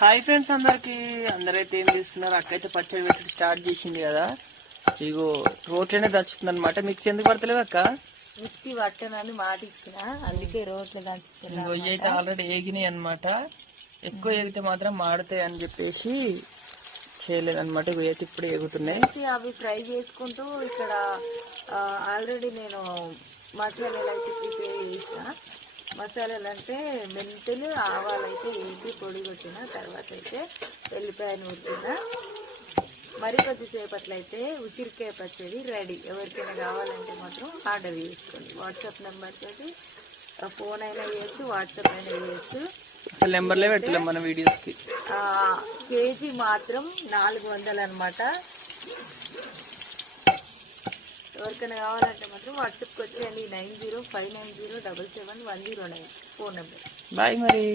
Hi friends అందరైతే ఏం చేస్తున్నారు? అక్క అయితే పచ్చడి పెట్టి స్టార్ట్ చేసింది కదా. ఇగో రోట్లనే దంచుతుంది అనమాట. మిక్సీ ఎందుకు పడతలేవు అక్క? మిక్సీ పట్టనని మాట ఇచ్చిన, అందుకే రోట్లు దంచుతున్నా. ఇవి అయితే ఆల్రెడీ ఏగినాయి అనమాట. ఎక్కువ ఏగితే మాత్రం మాడతాయి అని చెప్పేసి చేయలేదన్నమాట. ఇవి అయితే ఇప్పుడు ఏగుతున్నాయి. అవి ఫ్రై చేసుకుంటూ ఇక్కడ ఆల్రెడీ నేను మసాలాలు అయితే ప్రిపేర్ చేసిన. మసాలాలు అంటే మెంతులు, ఆవాలు అయితే వేసి పొడి కొట్టిన తర్వాత అయితే వెల్లిపాయను ఉడికిన. మరి కొద్దిసేపట్లో అయితే ఉసిరికాయ పచ్చడి రెడీ. ఎవరికైనా కావాలంటే మాత్రం ఆర్డర్ చేసుకోండి. వాట్సాప్ నెంబర్ తోటి ఫోన్ అయినా చేయొచ్చు, వాట్సాప్ అయినా చేయొచ్చు. అసలు నెంబర్లే పెట్టలేం మన వీడియోస్ కి. కేజీ మాత్రం 400 అనమాట. ఎవరికైనా కావాలంటే మాత్రం వాట్సాప్కి వచ్చేయండి. 9059077109 ఫోన్ నెంబర్. బాయ్ మరి.